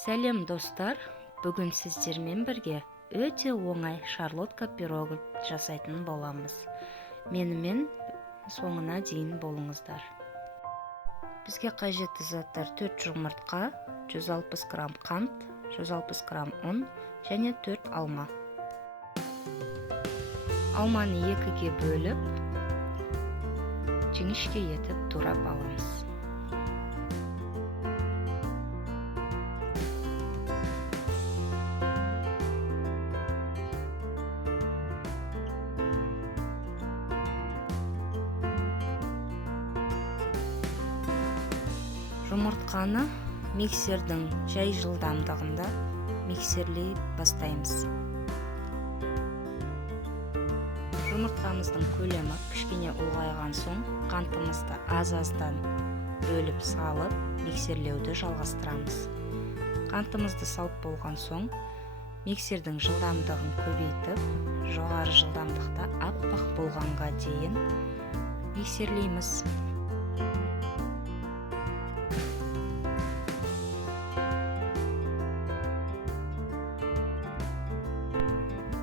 Сәлем достар, бүгін сіздермен бірге өте оңай шарлотка пирогын жасайтын боламыз. Менімен соңына дейін болыңыздар. Бізге қажетті заттар 4 жұмыртқа, 160 грамм қант, 160 грамм ұн және 4 алма. Алманы екіге бөліп, жіңішке етіп турап аламыз. Жұмыртқаны миксердің жай жылдамдығында миксерлей бастаймыз. Жұмыртқамыздың көлемі кішкене ұлғайған соң, қантымызды аз-аздан бөліп салып, миксерлеуді жалғастырамыз. Қантымызды салып болған соң, миксердің жылдамдығын көбейтіп, жоғары жылдамдықта аппақ болғанға дейін миксерлейміз.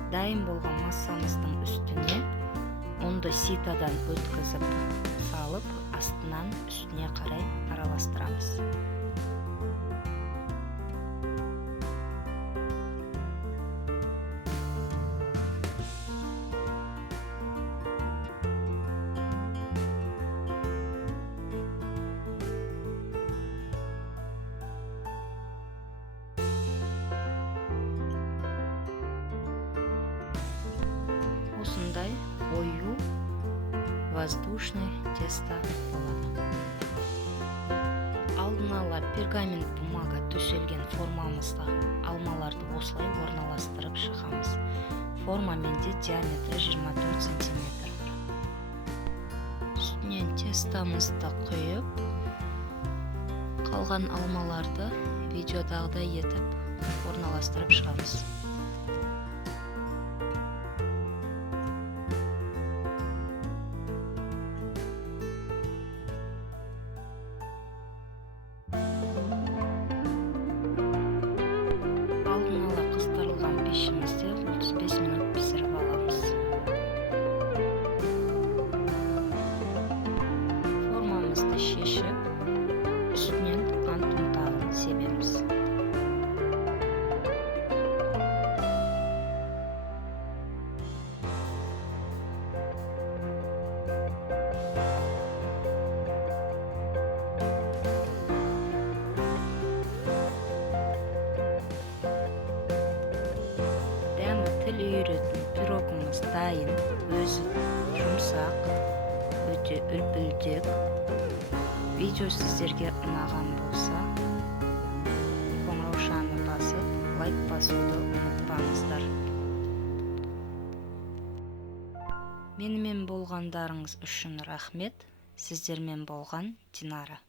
Дайын болған массамыздың үстіне ұнды ситадан өткізіп салып, астынан үстіне қарай араластырамыз. Осындай ою воздушный тесто болады. Алдын ала пергамент бумага төселген формамызға алмаларды осылай орналастырып шығамыз. Формамен де диаметрі 24 см. Үстінен тестамызды құйып, қалған алмаларды видеодағыдай етіп орналастырып шығамыз. Пешімізде 35 минут пісіріп аламыз. Формамызды шешіп, үстінен қант ұнтағын себеміз. Тіл үйіретін пирогымыз дайын, өзі жұмсақ, өте үлпілдек. Видео сіздерге ұнаған болса, қоңыраушаны басып, лайк басуды ұмытпаңыздар. Менімен болғандарыңыз үшін рахмет. Сіздермен болған Динара.